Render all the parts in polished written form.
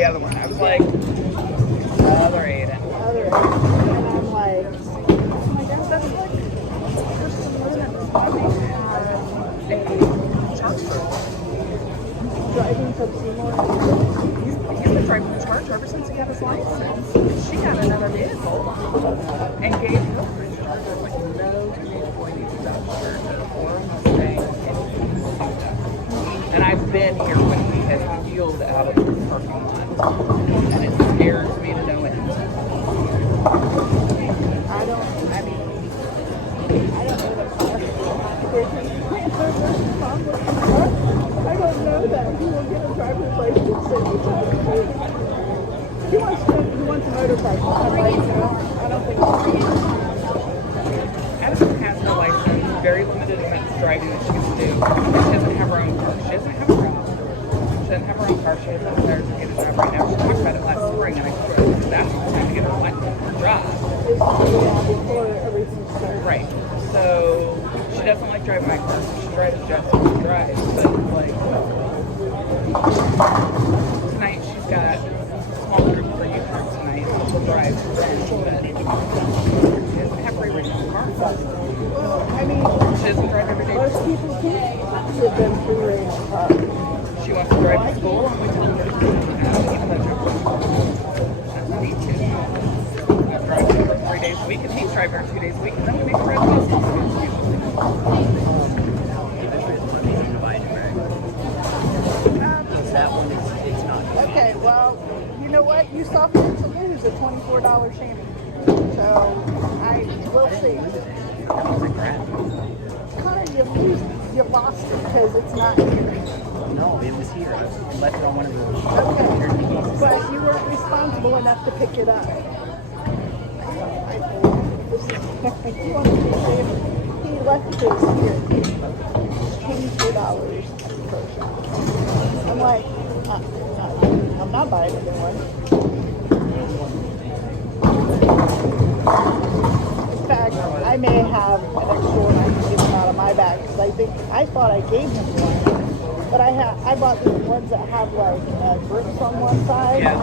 the other one. I was like, other Aiden. And I'm like, oh my gosh, that's like for some reason this puppy has a charger. Driving from Seymour. He's been driving the Charger ever since he got his license. She got another vehicle and gave her a Charger. Like, no teenage boy needs a Dodge Charger or a Mustang, anything like that. And I've been here when he has peeled out of the parking lot, and it scares me to no end. I don't know the car. I don't know that he will get a driver's license anytime. He wants a motorcycle. I'm like, no, I don't think so. Addison has no license, very limited amounts of driving that she can do. She doesn't have her own car. She doesn't have a job. She doesn't have her own car. She has no desire to get a job right now. She talked about it last spring, and I told her that's the time to get her job. Before everything started. Right. So she doesn't like driving my car. She drives Jess to drive, but like tonight she's got a small group for you tonight. She'll drive but she doesn't have her original car. I mean, She doesn't drive every day. most people can't give them free range car. She wants to drive to school, and we tell her even though she needs to. I drive to her 3 days a week, and he's driving her 2 days a week, and then we make her drive to school. That one is, it's not. Okay, well, you know what? You saw Fit to Lose a $24 chamois. So, I will see. Connor, you lost it because it's not here. No, it was here. I left it on one of the Okay, but you weren't responsible enough to pick it up. You want to see it? He left his here. $24 per shot. I'm like, I'm not buying a new one. In fact, I may have an extra one I can give him out of my bag because I thought I gave him one, but I bought these ones that have like grips on one side. Yeah.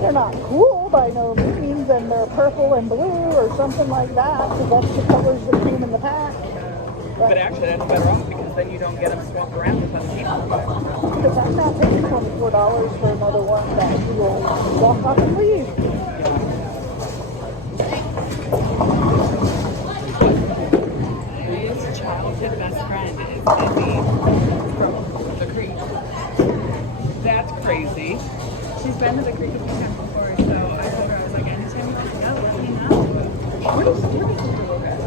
They're not cool by no means, and they're purple and blue or something like that because that's the colors that came in the pack. But actually, that's better off because then you don't get them swapped around with other people. Because I'm not paying $24 for another one that he will walk off and leave. His childhood best friend is Izzy from the creek. That's crazy. She's been to the creek a few times before, so I told her, I was like, anytime you want to go, let me know. Where does she live at?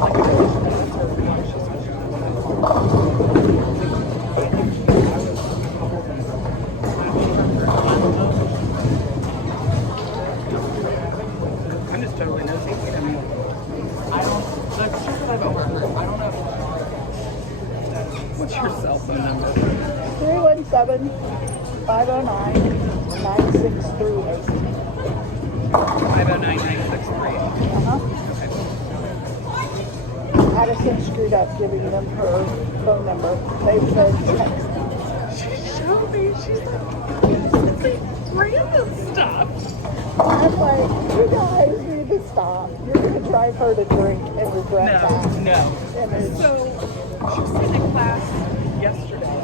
Like, I wish she was her when she's I'm just totally nosy. I mean, I don't, the stuff that I've overheard, I don't know. What's your cell phone number? 317-509-9638. 509-963. Okay. Addison screwed up giving them her phone number. They said text. She showed me. She's like random stuff. I'm like, you guys need to stop. You're going to drive her to drink and regret that. No. And it's, So she was sitting in class yesterday,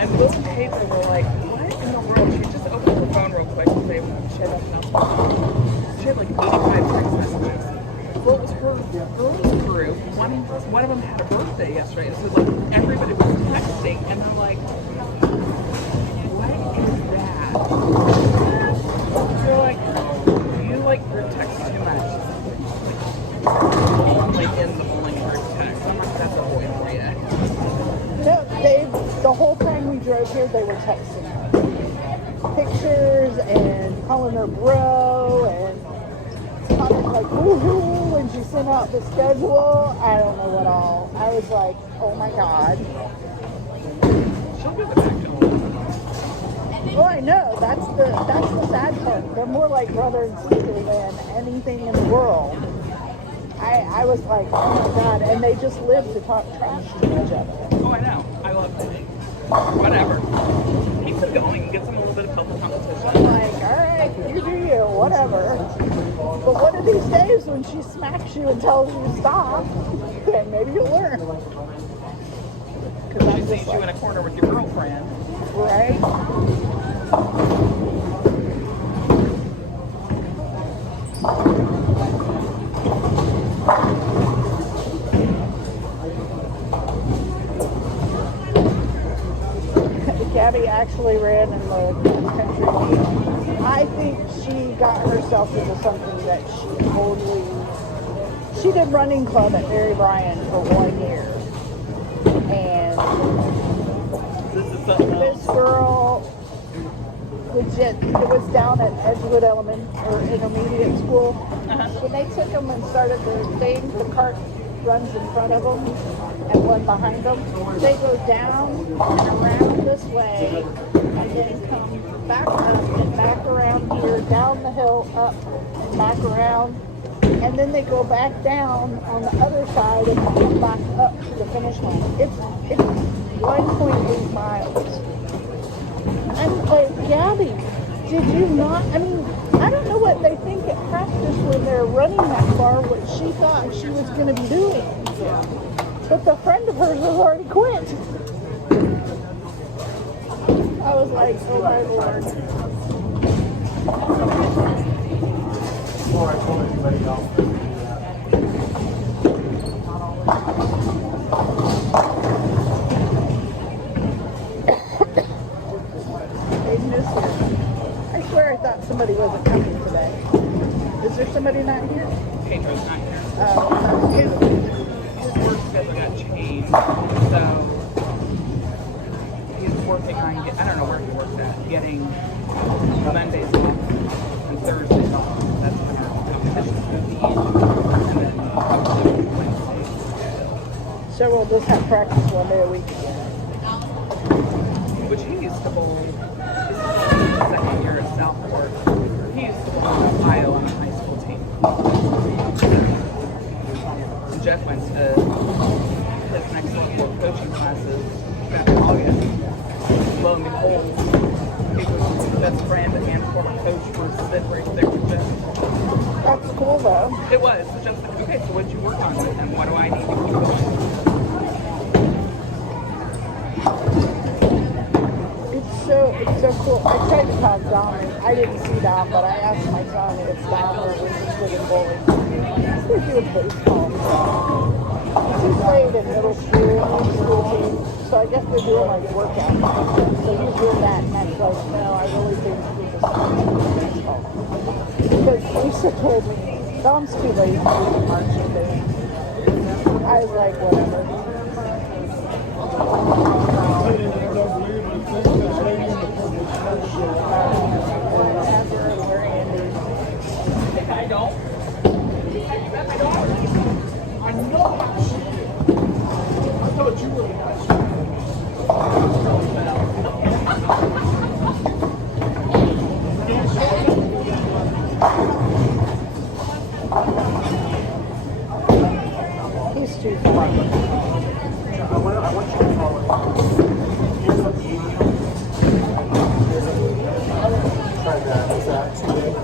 and Will and Paisley were like, "What in the world?" She just opened her phone real quick because she had nothing else. She had like 85 text messages. Well, it was her girls group. One of them had a birthday yesterday, so like everybody was texting, and they're like, "What is that?" They're like, "You like group text too much." Like in the bowling group text. I'm like, "That's a boy for you." no, the whole time we drove here, they were texting her. Pictures and calling her bro and Connor's like, woohoo, when she sent out the schedule. I don't know what all. I was like, oh my God. She'll give it back to him. Well, I know. That's the sad part. They're more like brother and sister than anything in the world. I was like, oh my God. And they just live to talk trash to each other. Oh, I know. I love that. Whatever. Keep it going. Get some when she smacks you and tells you to stop, then maybe you'll learn. Because She I'm just sees you in like, a corner with your girlfriend. right? Gabby actually ran in the country meet. I think she got herself into something that she did running club at Mary Bryan for 1 year. And This is something this else. girl legit, it was down at Edgewood Intermediate School. When they took them and started their thing, the cart runs in front of them and one behind them. They go down and around this way and then come back up and back around here, down the hill, up and back around. And then they go back down on the other side and come back up to the finish line. It's 1.8 miles. I'm like, Gabby, did you not? I mean, I don't know what they think at practice when they're running that far, what she thought she was going to be doing. But the friend of hers has already quit. I was like, oh my Lord. They miss her. I swear I thought somebody wasn't coming today. Is there somebody not here? Pedro's not here. Oh, His work schedule got changed, so he's working on, I don't know where he works at, getting Mondays off and Thursdays off. That's when our competition's going to be. And then hopefully Wednesdays. so we'll just have practice 1 day a week. Which he used to bowl. This is his second year at Southport. He used to bowl in Ohio on the high school team. And Jeff went to his next level coaching classes back in August. Lo and behold, he was his best friend and former coach for sit right there with Jeff. That's cool though. It was. So Jeff's like, okay, so what'd you work on with him? What do I need to keep going? It's so cool. I tried to talk Dom, and I didn't see Dom, but I asked my son if Dom was interested in bowling. They're doing baseball. He played in middle school, school team, so I guess they're doing like workout. So he's doing that, and I was like, no, I really think he was baseball. Because Lisa told me, Dom's too lazy to do the marching band. I was like, whatever. I don't. I don't. I know how to shoot. I thought you were He's too fun. I want you to follow it. Here's what the 80. Try that. Is that too big?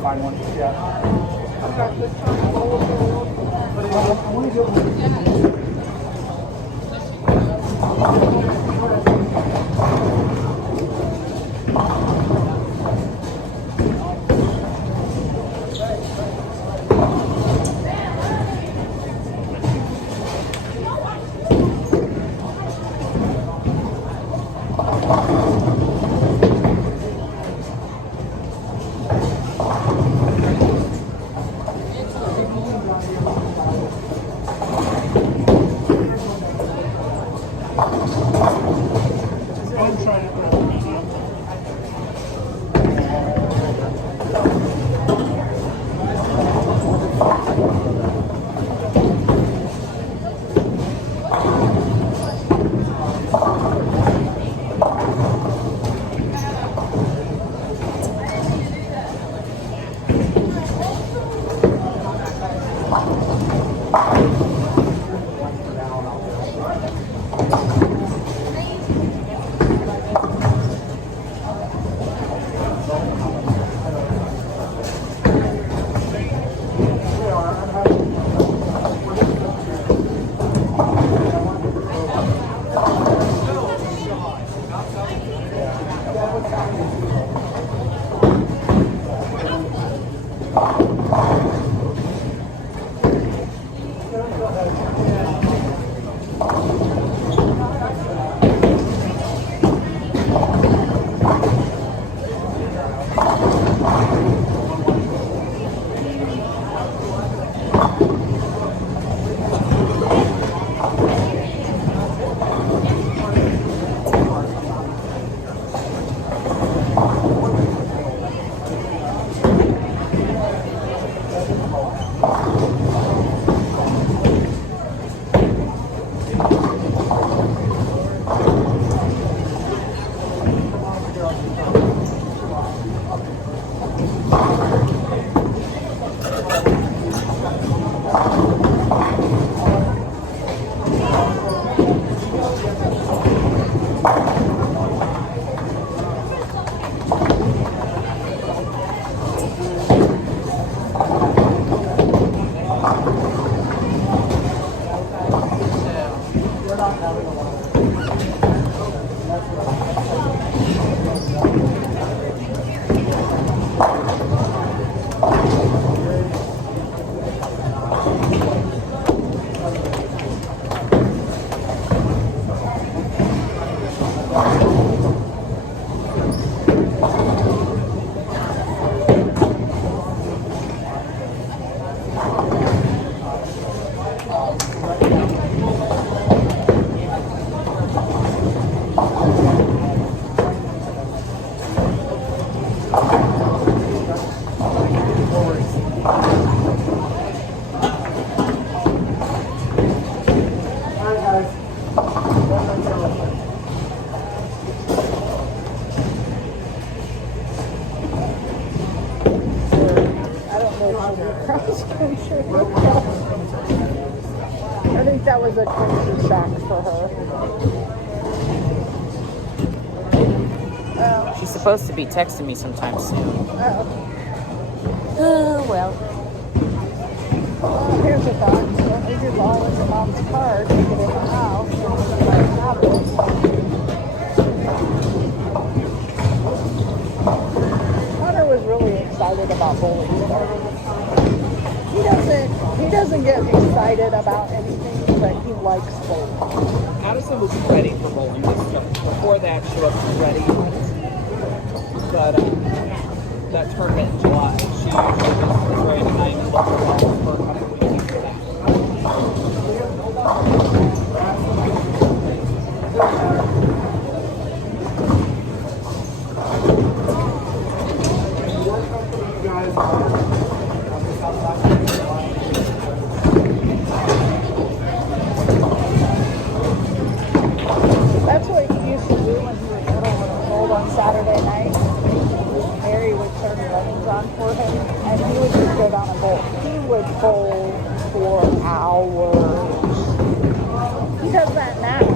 Find one. Yeah. I want to go. I don't know if she'll be cross country. I think that was a crazy shock for her. She's supposed to be texting me sometime soon. Oh. Well. Well, here's a thought. Don't leave your ball in your mom's car. Take it in the house. And like have it. Connor was really excited about bowling. He doesn't get excited about anything, but he likes bowling. Addison was ready for bowling this year. Before that, she wasn't ready yet. But that tournament in July, she usually just was ready to hang and look for balls for a couple of weeks after that. That's what he used to do when he was little, when it rolled on Saturday night. Mary would turn the ovens on for him, and he would just go down and bowl. He would bowl for hours. He does that now.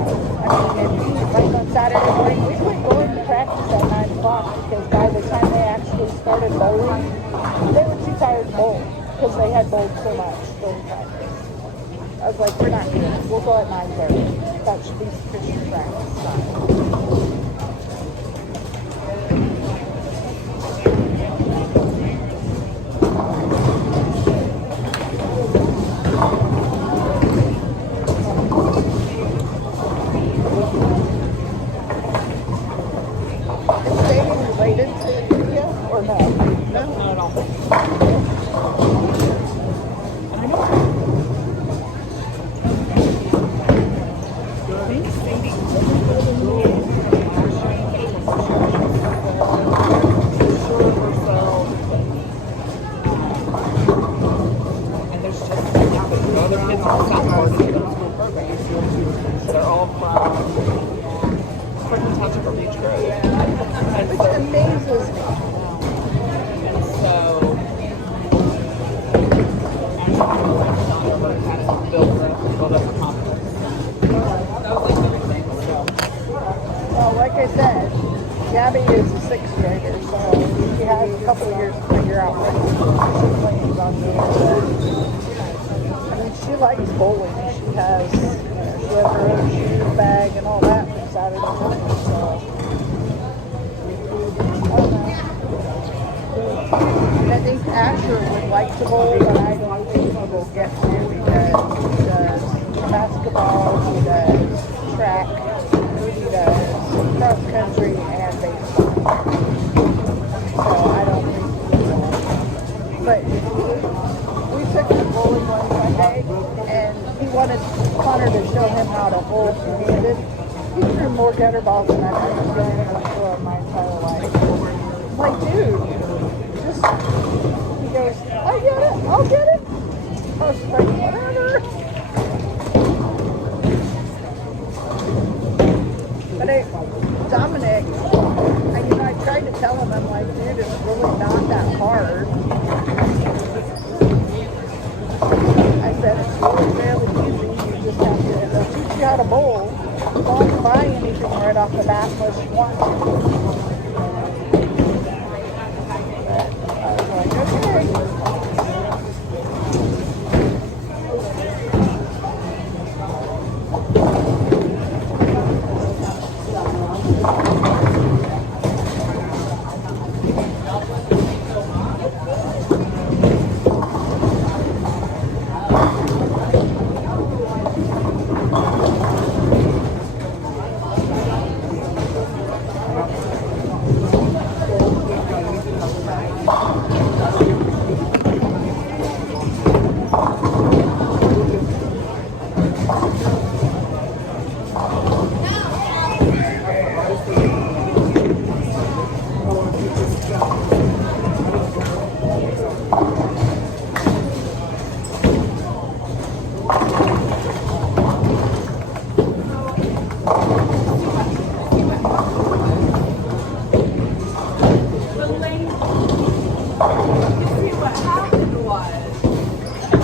I mean, if he, like on Saturday morning, we quit going to practice at 9 o'clock because by the time they actually started bowling, they were too tired to bowl because they had bowled so much during practice. I was like, we're not doing it. We'll go at 9:30. That should be sufficient practice time. Is David related to India or no? No, not at all. And I know. I think Sadie and there's just other kids on the south in the school program. They're all from Franklin Township or Beach Grove. And Which so, amazes me. and so actually had to build up her confidence. That was like everything. So Well, like I said, Gabby is a 6th grader, so she has a couple of years to figure out what she plans on doing. I mean, she likes bowling. She has her own shoe bag and all that for Saturday morning, so I don't know. And I think Asher would like to bowl, but I don't think he will get to because he does basketball, he does track, he does cross country and baseball. So I don't think he will. But we took him bowling one Sunday, and he wanted Connor to show him how to bowl two-handed. He threw more gutter balls than I've ever thrown in a throw in my entire life. I'm like, dude, just, he goes, I get it, I'll get it. I was like, whatever. But Dominic, I tried to tell tell him, I'm like, dude, it's really not that hard. I said, it's really fairly easy. You just have to, they'll teach you how to bowl. You don't have to buy anything right off the bat unless you want to. But I was like, okay.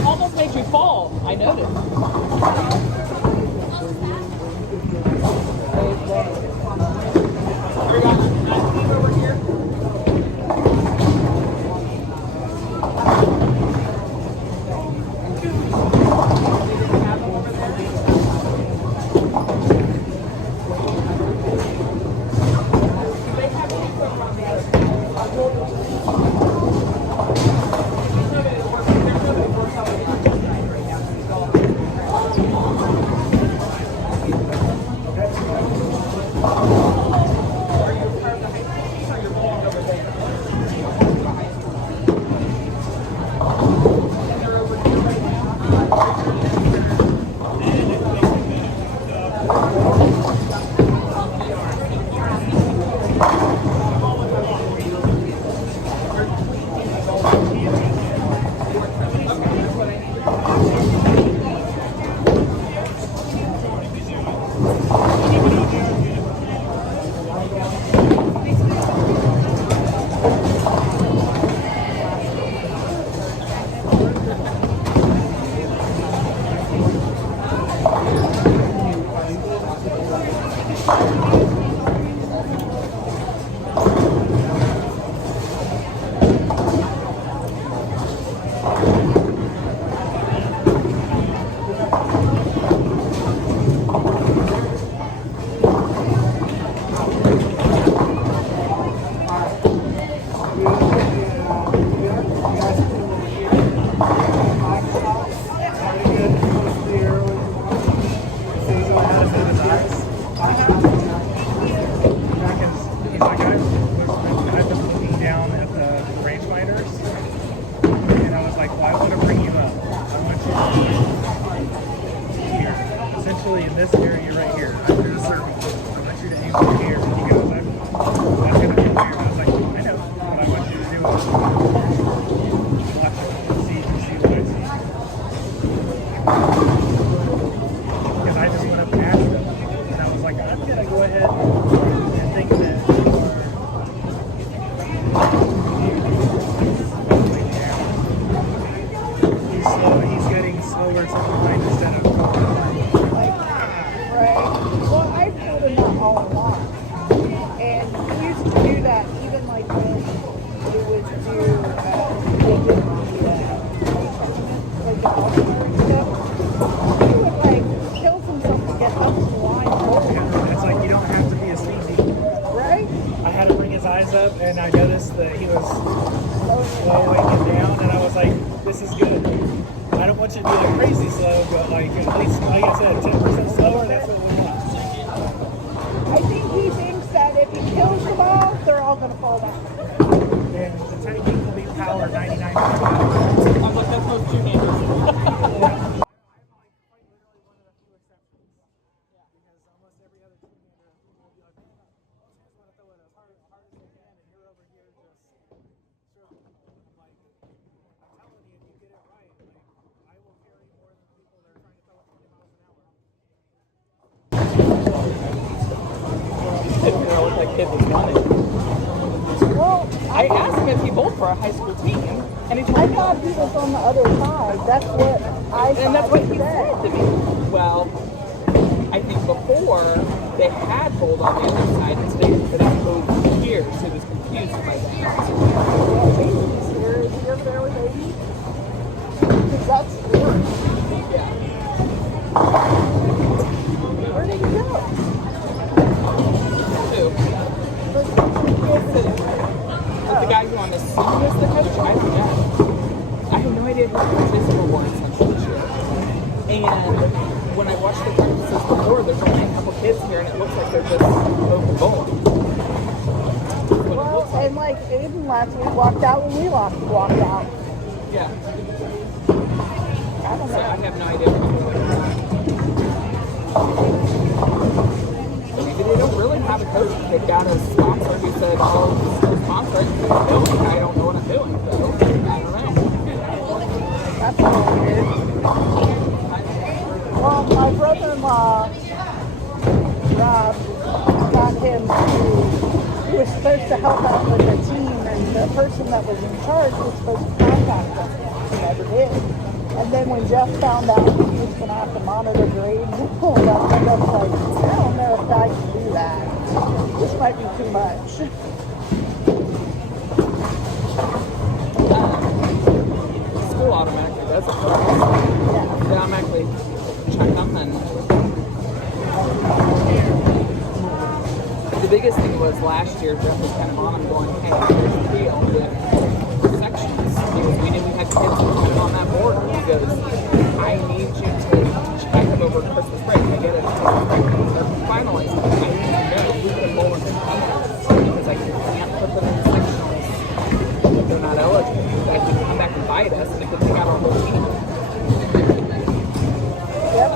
Almost made you fall. I noticed. Over here. Essentially in this area right here, under the circle. I want you to aim over here. And he goes, that's going to be weird. I was like, I know, but I want you to do it. See what I see. Because I just went up and asked him, and I was like, I'm going to go ahead and think that he's getting slower to the line instead of Right. Well, I've told him that all along. And we used to do that even like when we would do, they did like the all-star stuff. He would like kill himself to get up to the line. It's like you don't have to be a sneaky. Right? I had to bring his eyes up, and I noticed that he was slowing it down, and I was like, this is good. I don't want you to be like crazy slow, but like at least, like I said, 10% slower, that's what we want. I think he thinks that if he kills them all, they're all going to fall down. And the technique will be power 99%. I'm like, that's those two-handers. It looked like kid was running. Well, I asked him if he bowled for a high school team, and he told I me thought he was on the other side. That's what I and that's what he said. said to me. Well, I think before they had bowled on the other side, and today they moved here, so he was confused by that. Yeah, baby's here. Is he over there with baby? Because that's weird. Yeah. Where did he go? Who? The guy who I'm assuming is the coach, I don't know. I have no idea who the coach is for Warren Central this year. And when I watched the practices before, there's only a couple kids here, and it looks like they're just open bowling. Well, and like Aiden last week walked out when we walked out. Yeah. I don't So I know. have no idea what's going on. Maybe they don't really have a coach. They've got a sponsor who said, "Oh, this is sponsor. I don't know what I'm doing." So I don't know. That's a little weird. Well, my brother-in-law, Rob, got him to, he was supposed to help out with the team, and the person that was in charge was supposed to contact him. He never did. And then when Jeff found out he was going to have to monitor grades and all that, I was like, I don't know if I can do that. This might be too much. School automatically does it for us. Yeah. They automatically check on and the biggest thing was last year Jeff was kind of on and going, hey, here's the deal with sections. Because we knew we had kids who were kind of on that border. He goes, I need you to check them over Christmas break. I get it. They're finalized. I need to know who can bowl in because I can't put them in sectionals if they're not eligible. That could come back and bite us, and it could take out our whole team. Yep.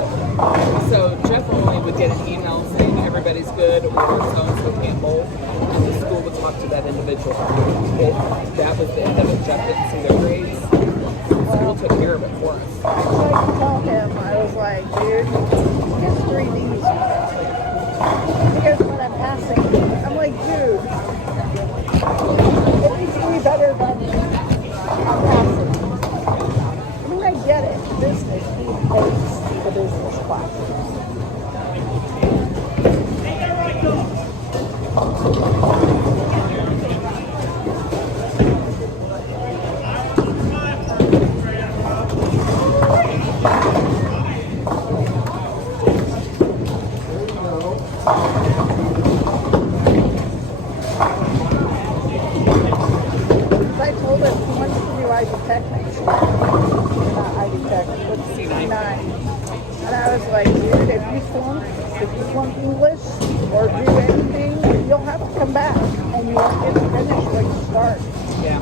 So Jeff only would get an email saying everybody's good or so-and-so can't bowl, and the school would talk to that individual. That was the end of it. Jeff didn't see their grades. The school took care of it for us. I tried to tell him, I was like, dude, history needs here's what I'm passing. I'm like, dude, it needs to be better than I'm passing. I mean, I get it. Business needs the business classes. I told him he wants to do Ivy Tech next year. Not Ivy Tech, but C9. And I was like, dude, if you flunk English or do anything, you'll have to come back and you won't get to finish when you start. Yeah.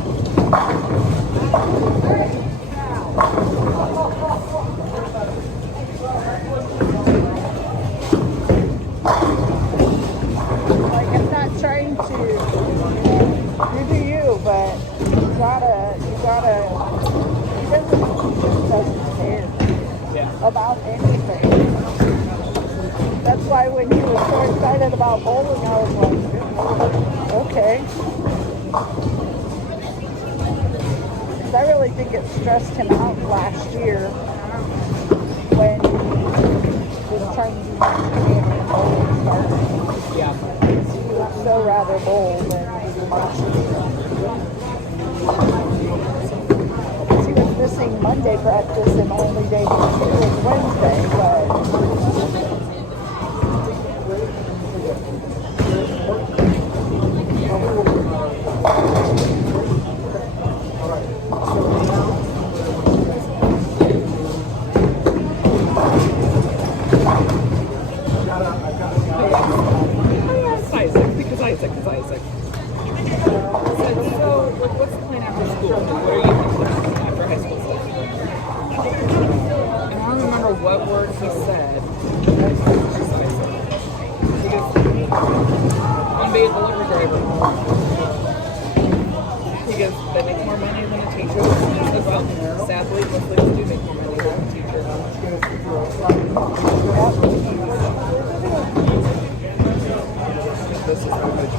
Like, I'm not trying to, you do you, but you gotta, he doesn't care Yeah. about anything. That's why when he was so excited about bowling, I was like, okay. I really think it stressed him out last year when he was trying to do and bowling started. Yeah. He would so rather bowl than do much. Because he was missing Monday practice and the only day he was here was Wednesday, but It's Isaac, because Isaac is Isaac. So, what's the plan after school? What are you thinking after high school stuff? And I don't remember what word he said. He goes, I'm be a delivery driver. He goes, they make more money than a teacher. I said, well, sadly, most leaders do make more money than a teacher. This is how much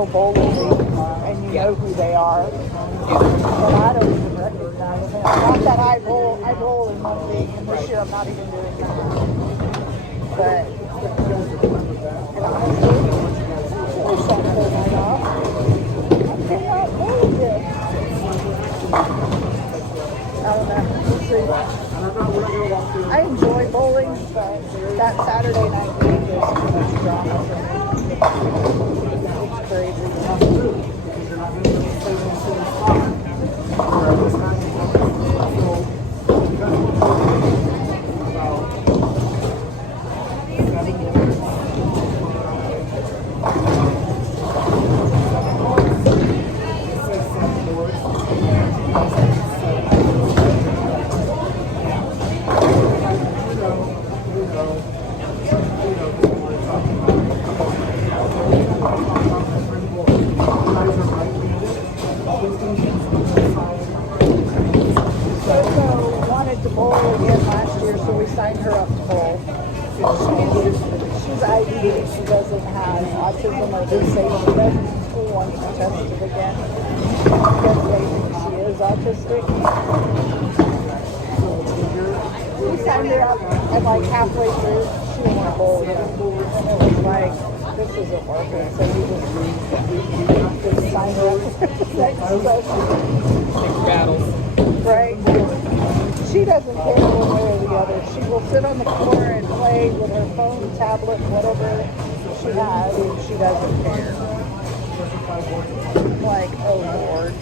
a bowling league and you know who they are. But I don't even recognize them. Not that I bowl in one league, and this year I'm not even doing that. But, and honestly, there's Saturday night off. I cannot believe it. I don't know. We'll see. I enjoy bowling, but that Saturday night game is too much drama for me. It's crazy. To bowl again last year, so we signed her up to bowl. She's IED. She doesn't have autism, or they say she does. School wants to test it again because they think she is autistic. We signed her up, and like halfway through, she didn't want to bowl again, and it was like, this isn't working. So we just signed her up for the next session. Big battles. Right? She doesn't care one way or the other. She will sit on the floor and play with her phone, tablet, whatever she has, and she doesn't care. Like, oh Lord.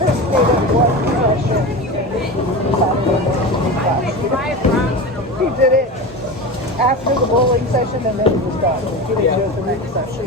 Her stayed at one session Saturday morning. He did it after the bowling session and then it was done. He didn't do it the next session.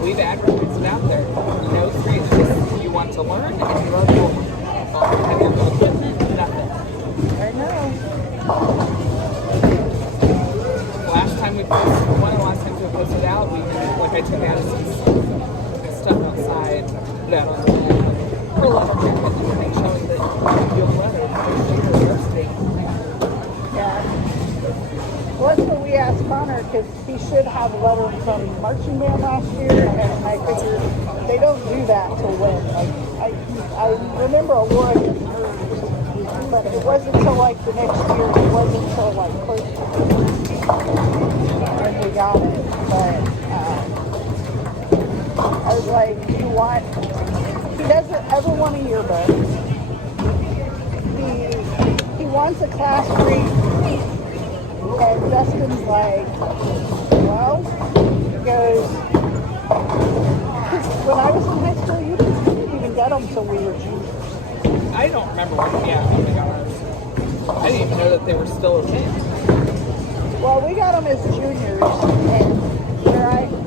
We've advertised it out there. No straight. Just you want to learn and you love bowling. Have your equipment? Nothing. I know. Last time we posted, one of the last times we posted out, we like I took Addison's stuff outside, put out on the her leather jacket and everything, showing that you'll leather, especially for university. Yeah. Well, that's what we asked Connor, because he should have leather from marching band last year, and I figured they don't do that till when. Like, I remember Aurora getting hers, but it wasn't until like the next year. It wasn't until like close to when we got it. But I was like, you want? He doesn't ever want a yearbook. He wants a class brief. And Dustin's like, well, he goes, when I was in high school, you didn't even get them until we were juniors. I don't remember when we got ours. I didn't even know that they were still a thing. Well, we got them as juniors, and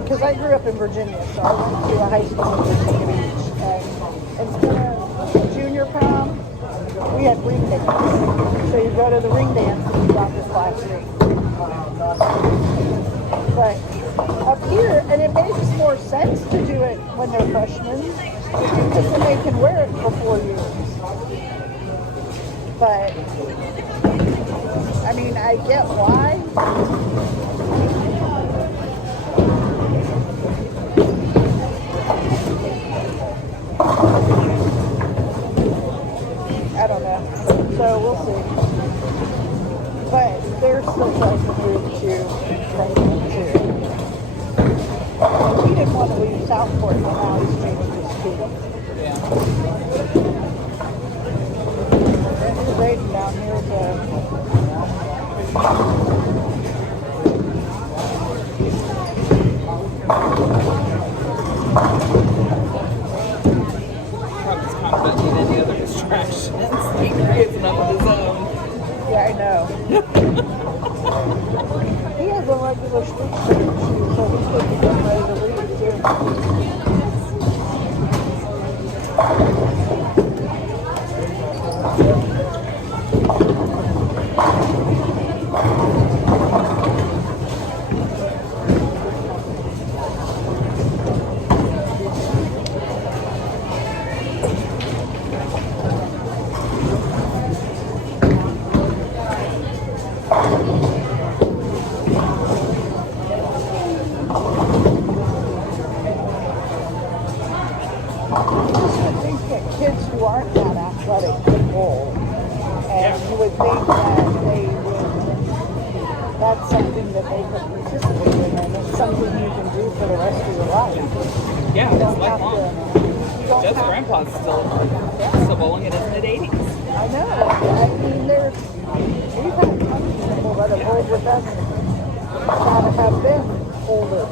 because I grew up in Virginia, so I went to a high school in Virginia Beach, and instead of junior prom, we had ring dance. So you go to the ring dance and you got this class ring. But up here, and it makes more sense to do it when they're freshmen, because then they can wear it for 4 years. But, I mean, I get why. I don't know. So we'll see. But they're still trying to move to training too. now he's changed his tune. Yeah. And he's raiding down here to Travis kind of doesn't need any other distractions. He creates enough of his own. yeah, I know. He has a regular street trainer shoe, so he's going to get ready to leave too. You just would think that kids who aren't that athletic could bowl. And you would think that they would, that's something that they could participate in, and it's something you can do for the rest of your life. Yeah, You it's don't have lifelong. to, you don't Jeff's have grandpa's to. still bowling in his mid-80s. I know. I mean, we've had tons of people that have bowled with us that have been older.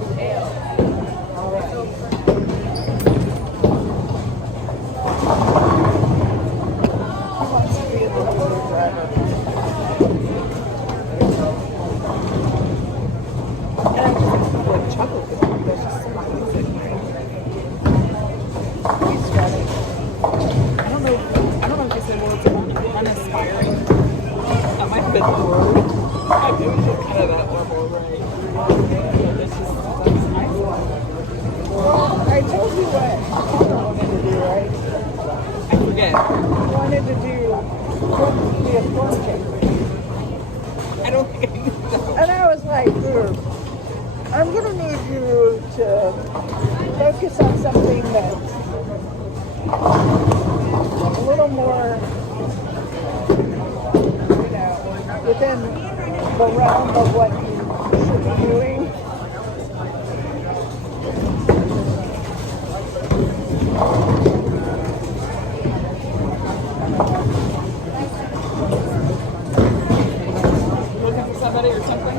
He wants to be a delivery driver. And I just like chocolate with him. There's just so much music. He's funny. I don't know if you said well, it's uninspiring. That might have been the word. I do just kind of that level, right? It's just that's nice. Well, I told you what Connor wanted to do, right? I forget. He wanted to be a form checker. I don't think I knew that. And I was like, dude, I'm going to need you to focus on something that's a little more, within the realm of what you should be doing. Looking for somebody or something?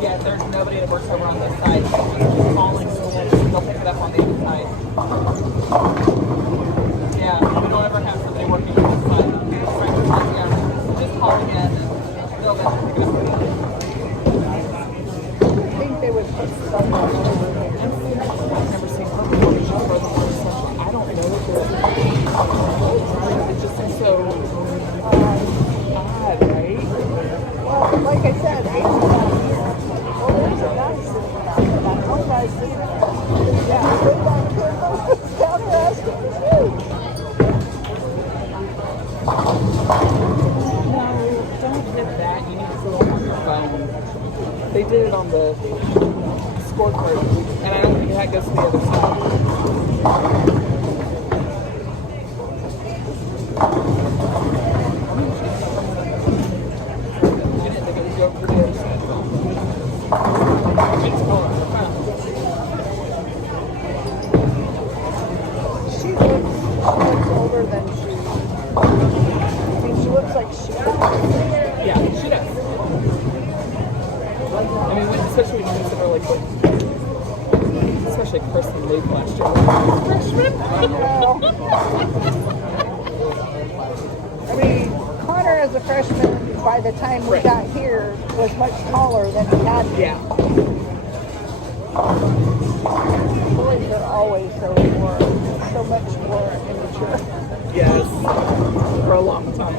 Yeah, there's nobody that works over on this side. Calling, they'll pick it up on the other side. Yeah, we don't ever have somebody working on this side. Yeah, just call again and they'll eventually pick it up. I think they would put someone over here. I've never seen her before. She's brother or something. I don't know if it just seems so odd, right? Well, like I said, I don't know. Well, there's a guy sitting down there. That one guy sitting there. Yeah, way back here. Down there asking for food. No, don't hit that. You need to go on your phone. They did it on the scorecard, and I don't think that goes to the other side. I didn't think it would go over to the other side. It's all on the phone. She looks older than she. I mean, she looks like she. Yeah, she does. I mean, especially when you consider like what, especially Kristen Luke last year. Freshman. I mean, Connor as a freshman, by the time we Right. got here, was much taller than he had been. Yeah. Boys are always so much more immature. Yes. For a long time.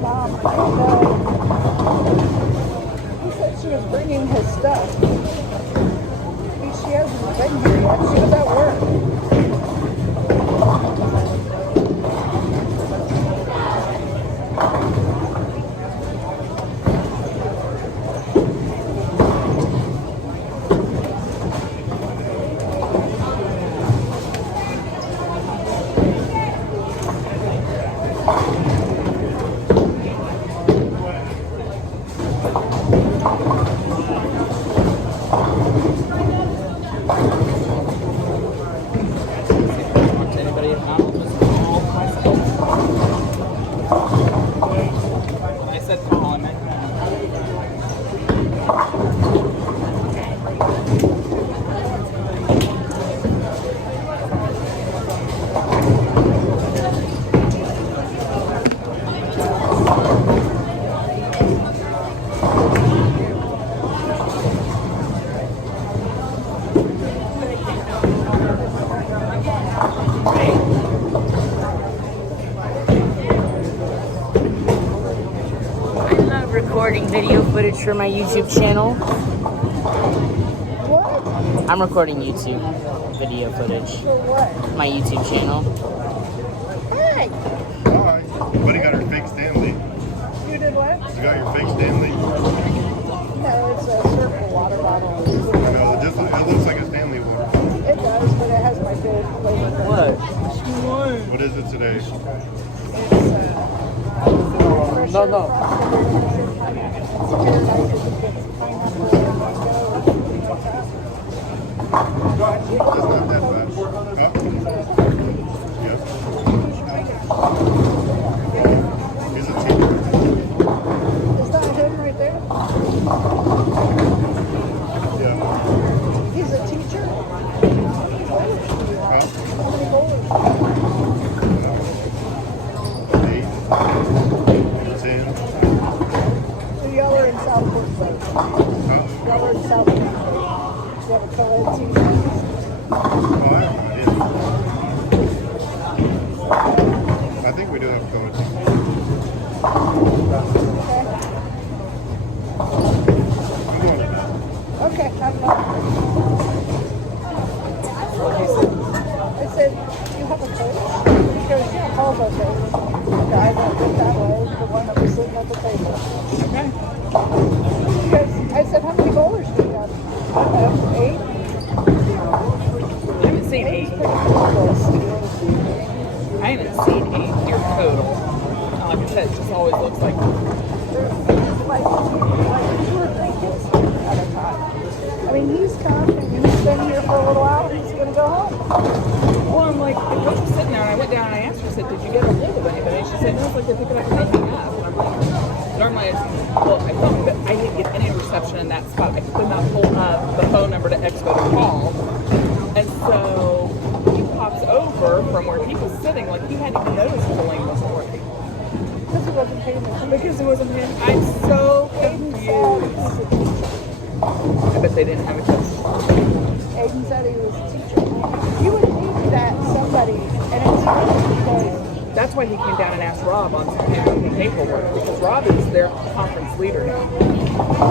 Mom, he said she was bringing his stuff. She hasn't been here yet. She was at work. To anybody anonymous, call myself. When I said call, I meant I love recording video footage for my YouTube channel. What? I'm recording YouTube video footage. For what? My YouTube channel. Hey! Hi. Buddy got her fake Stanley. You did what? You got your fake Stanley. No, it's a circle water bottle. No, it looks like a Stanley one. It does, but it has my good flavor. What? What is it today? No. It's not that bad. Yep. He's a teacher. Is that him right there? Yeah. He's a teacher? Huh? How many bowlers? 8, 10. So y'all are in Southport, right? Huh? Y'all are in Southport. You have a co-ed team? Oh, I have no idea. I think we do have a co-ed team. Okay, have fun. I said, you have a coach? Because, yeah, Paul's okay. The guy that went that way, the one that was sitting at the table. Okay. Because I said, how many bowlers do you have? I don't know, 8? I haven't seen 8. I haven't seen 8 here total. Like I said, it just always looks like Like 2 or 3 kids at a time. I mean, he's come and he's been here for a little while and he's going to go home. well, I'm like, the coach was sitting there and I went down and I asked her, I said, did you get a hold of anybody? And she said, no, it's like they're picking up and they hang up. And I'm like, normally I phoned, but I didn't get any reception in that spot. I could not pull up the phone number to Expo to call. And so he pops over from where he was sitting, like he hadn't even noticed the lane wasn't working. Because he wasn't paying attention. Because he wasn't paying. I'm so Aiden said confused. he's a teacher. I bet they didn't have a coach. Aiden said he was a teacher. You would think that somebody, and it's funny because That's why he came down and asked Rob on some paperwork, because Rob is their conference leader now.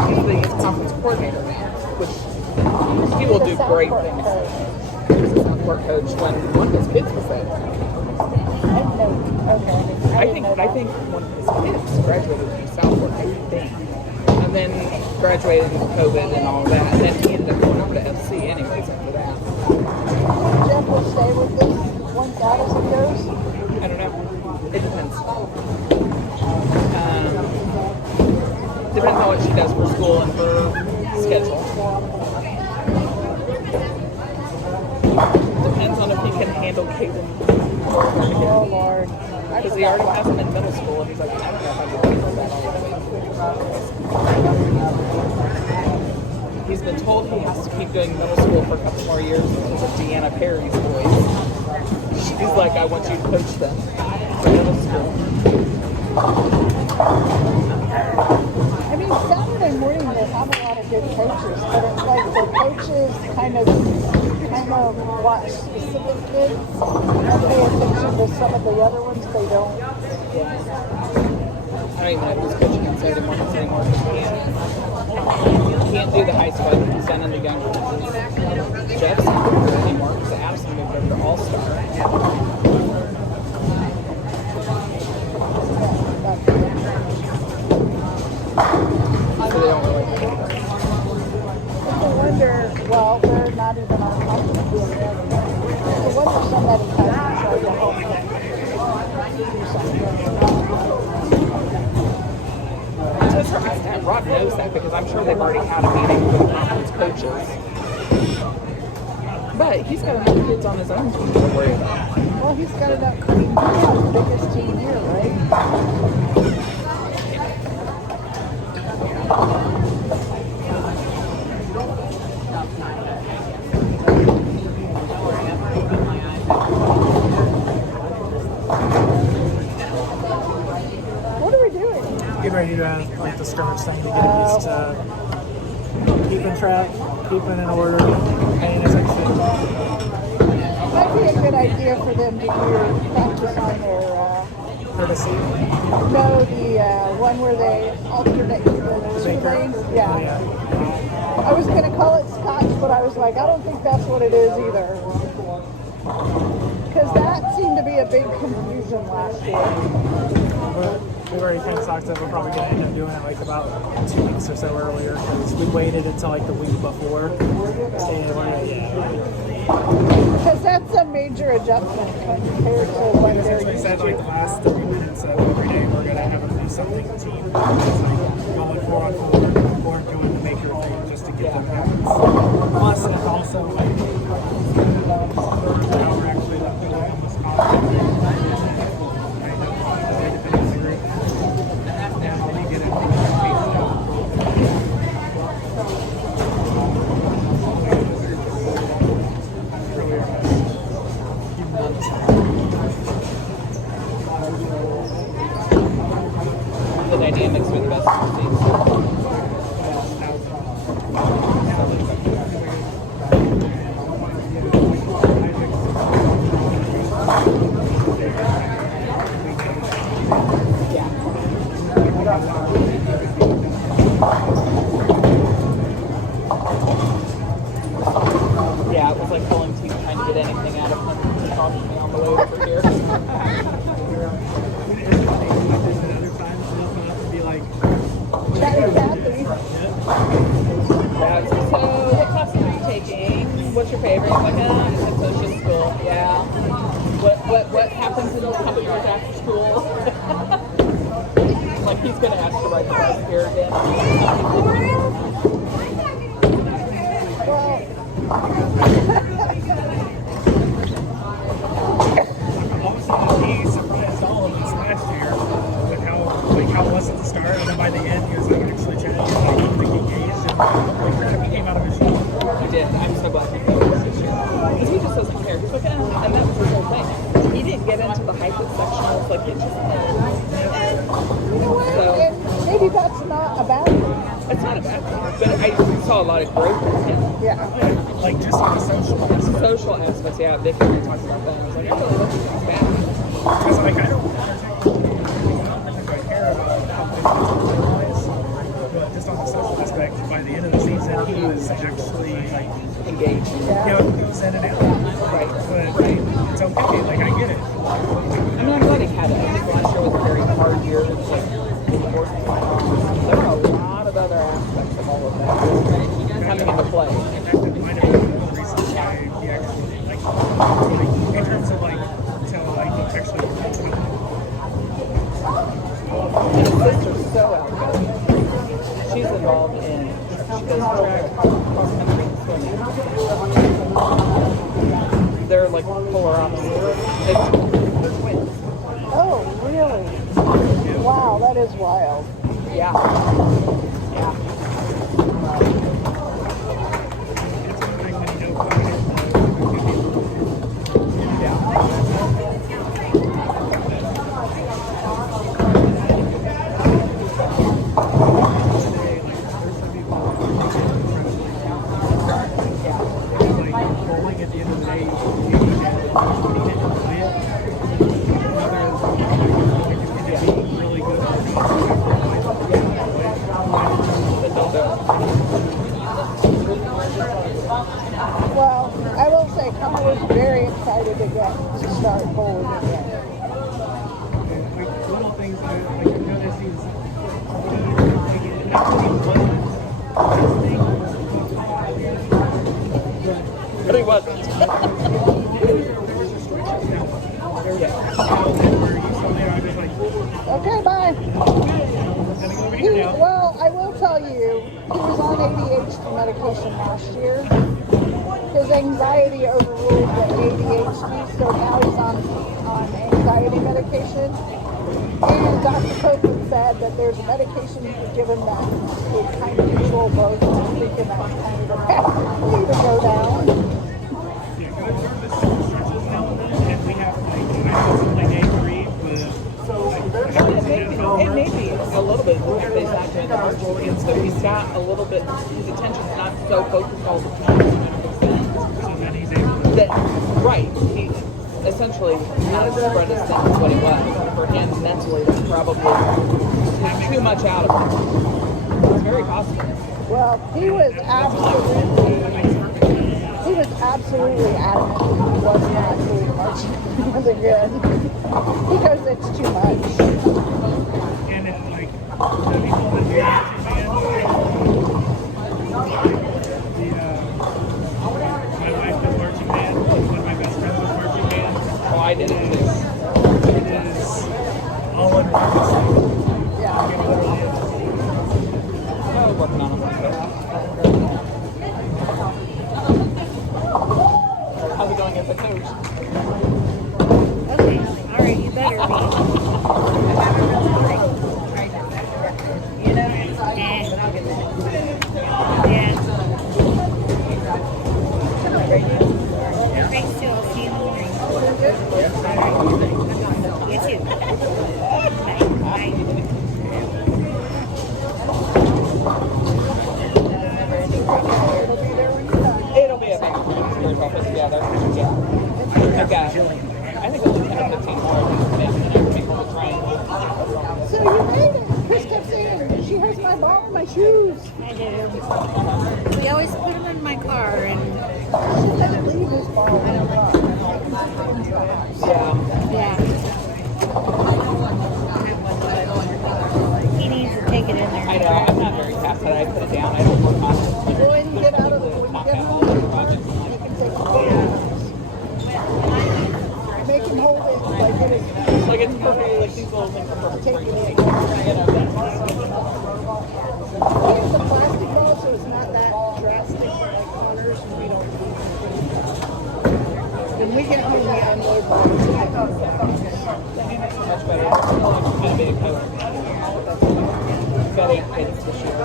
He's the conference coordinator now, which he will do great things. He was a Southport coach when one of his kids was there. I didn't know. Okay. I think one of his kids graduated from Southport, I think. And then graduated with COVID and all that. And then he ended up going over to FC anyways after that. Jeff will stay with this once Addison goes. I don't know. It depends. Depends on what she does for school and for schedule. Depends on if he can handle Caitlin. Oh Lord. Because he already has him in middle school, and he's like, I don't know if I can handle that all the way through. He's been told he has to keep doing middle school for a couple more years because of Deanna Perry's boys. She's like, I want you to coach them for middle school. I mean, Saturday morning they have a lot of good coaches, but it's like the coaches kind of watch specific kids and pay attention to some of the other ones they don't. I don't even know if he's coaching on Saturday mornings anymore. He can't do the high school. He's done in the younger ones. Jeff's not there anymore because Addison moved over to All-Star. So they don't really No wonder, well, we're not even on conference. No wonder somebody has to show you home. It's just her. I have Rob knows that because I'm sure they've already had a meeting with the conference coaches. But he's got enough kids on his own team to worry about. Well, he's got enough. I mean, he has the biggest team here, right? What are we doing? Get ready to like the skirmish thing to get used to keeping track, keeping in order, paying attention. Might be a good idea for them to do practice on their. Courtesy. No, the one where they alternate the two lanes. Yeah. Oh, yeah. I was going to call it Scotch, but I was like, I don't think that's what it is either. Because that seemed to be a big confusion last year. We've already kind of talked that we're probably going to end up doing it like about 2 weeks or so earlier because we waited until like the week before. Because that's a major adjustment compared to what they're Essentially used said like the to. last 30 minutes of every day we're going to have them do something team. It's like going 4-on-4 or doing the maker thing just to get them habits. Plus, and also like now we're actually like doing this The dynamics are the best of the teams. Yeah, it was like pulling teeth trying to get anything out of him. He talked to me on the way over here. Chatty Cathy. Yeah, so what class are you taking? What's your favorite? Like, it's social school. Yeah. What happens in a couple years after school? Like he's gonna ask to ride the bus here again. He surprised all of us last year with how it was at the start, and then by the end he was like actually trying to get like engaged and like he came out of his shell. He did. I'm so glad he did this year. Because he just doesn't care. He's like, and that was his whole thing. He didn't get into the hype sectionals. Like, it just, You know what? So, And maybe that's not a bad thing. it's not a bad thing. But I saw a lot of growth in him. Yeah. Like just on the social aspect. Social aspects, yeah. Vicky talked about that. I was like, I really don't think it's bad. Because like I don't particularly care about how much it's but just on the social aspect, by the end of the season he was actually like Engaged. you know, he was in and out. Right. But it's okay, like I get it. I mean, I'm glad he had it. I think last year was a very hard year. It's like, there were a lot of other aspects of all of that coming into play. In fact, that might have been one of the reasons why he actually like in terms of like to like actually And his sister's so outgoing. She's involved in, she does track, cross country, and swimming. They're like polar opposites. They're twins. Oh, really? Wow, that is wild. Yeah. Yeah. Well, I will say, Connor was very excited to get to start bowling again. Like little things that like I've noticed he's not really But he wasn't. Okay, bye. Well, I will tell you, you, he was on ADHD medication last year. His anxiety overruled the ADHD, so now he's on anxiety medication. And Dr. Copeland said that there's a medication you could give him that would kind of control both. And I'm thinking that's kind of the path for me to go down. Yeah, go to services now and then, and we have like A3 with. It may be a little bit if they not doing the virtual and so he's got a little bit, his attention's not so focused all the time. So then he's able to. That, right, he essentially not as spread as thin as what he was. For him, mentally, that's probably too much out of him. It's very possible. Well, he was absolutely adamant that he was not doing much. He wasn't good. He goes, it's too much. And it, like, the people that do my wife does marching band. One of my best friends was marching band. Oh, I did it too. It is all under one. Yeah. It literally is. I was working on him. How's it going as a coach? Okay, all right, you better be. Yeah. Thanks, Sue. I'll see you in the morning. You too. Bye. It'll be a big experience office together. Yeah. Okay. I think it'll be 10 or 15 more of these and I think we'll try and So you made it. Chris kept saying, she has my ball in my shoes. I do. We always put them in my car, and She doesn't leave his ball in the car. yeah. he needs to take it in there. I know, I'm not very fast at it. I put it down. I don't work on it. Go ahead and get out of it when you get home. You can take it. Make him hold it like it is. Like it's perfect, like these little things are perfect for Take it you. in. You know, He has a plastic ball, so it's not that drastic like Connor's. We don't do it. When we get home, we unload much better. It's kind of big coat. Got 8 kids this year.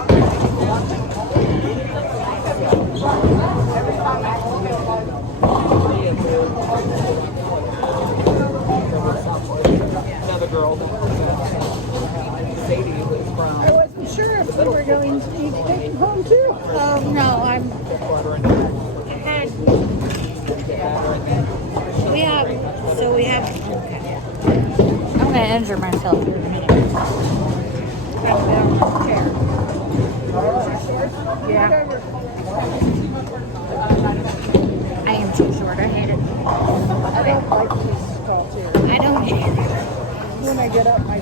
Another girl, Sadie, was from I wasn't sure if we were going to need to take him home too. No, I had. We have. Okay. I'm gonna injure myself here in a minute. Trying to get on my chair. Yeah. I am too short. I hate it. I don't like these tall chairs. I don't either. When I get up, my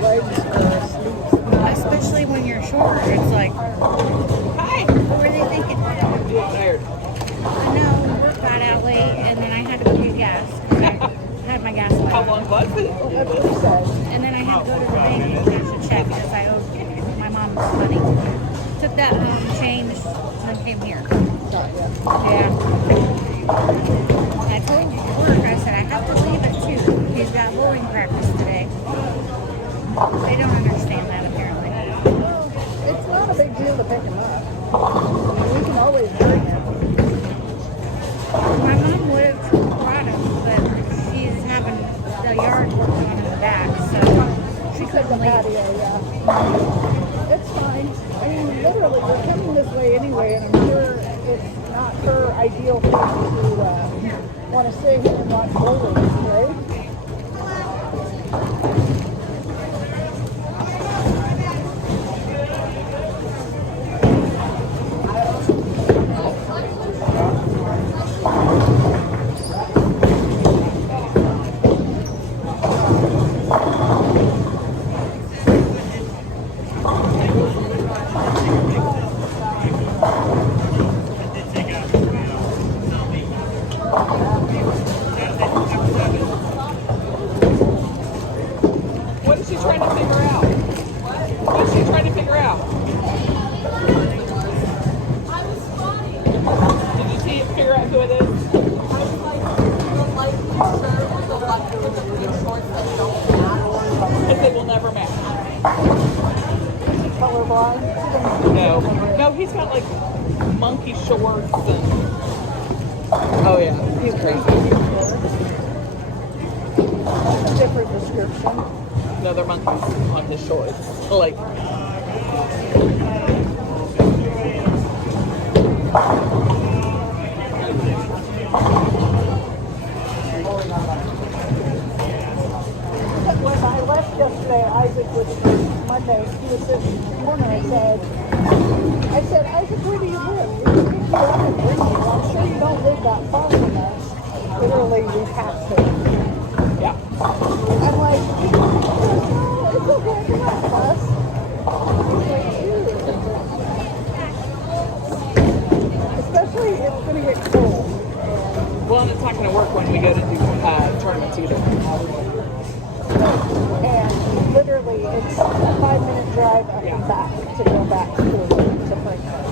legs are asleep. Especially when you're short. It's like, hi. What were they thinking? tired. No, work got out late, and then I had to go get gas. 'Cause I had my gas light. How long was it? That's what he said. And then I had to go to the bank and cash a check because I owed my mom money. Took that home, changed, and then came here. Yeah. I told work, I said, I have to leave at 2. He's got bowling practice today. They don't understand that apparently. It's not a big deal to pick him up. We can always bring him. My mom lives in Colorado, but she's having the yard worked on in the back, so she She said the couldn't leave. patio, yeah. It's fine. I mean, literally, we're coming this way anyway, and I'm sure it's not her ideal thing to want to sit here and watch bowling, right? No, no, he's got like monkey shorts and. Oh yeah, he's crazy. That's a different description. No, they're monkeys on his shorts. Like. When I left yesterday, Isaac was Monday. He was sitting in the corner. I said, Isaac, where do you live? We can pick you up and bring you. I'm sure you don't live that far from us. Literally, we passed it. Yeah. I'm like, no, it's okay. You're not us. He's like, dude. Especially, it's going to get cold. Well, and it's not going to work when we go to do tournaments either. And literally, it's a 5-minute drive up and back to go back to Franklin.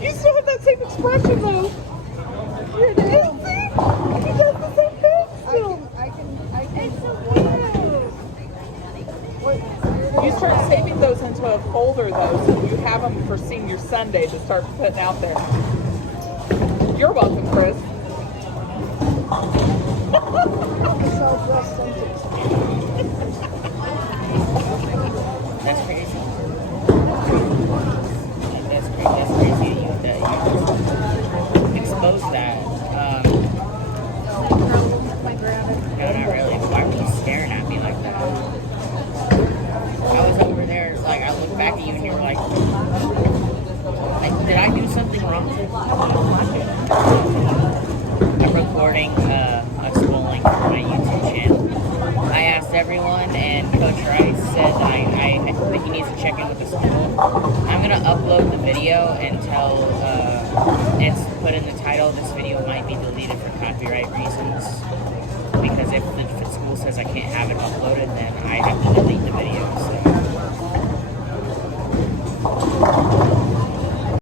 You still have that same expression though. You're dancing. He does the same thing still. I can. You start saving those into a folder though, so you have them for Senior Sunday to start putting out there. You're welcome, Chris. That's crazy. That's crazy that you expose that. No, not really. Why were you staring at me like that? I was over there, like, I looked back at you and you were like, did I do something wrong? I'm recording a schooling for my YouTube channel. I asked everyone, and Coach Rice said that that he needs to check in with the school. I'm gonna upload the video until it's put in the title. This video might be deleted for copyright reasons, because if the school says I can't have it uploaded, then I have to delete the video. So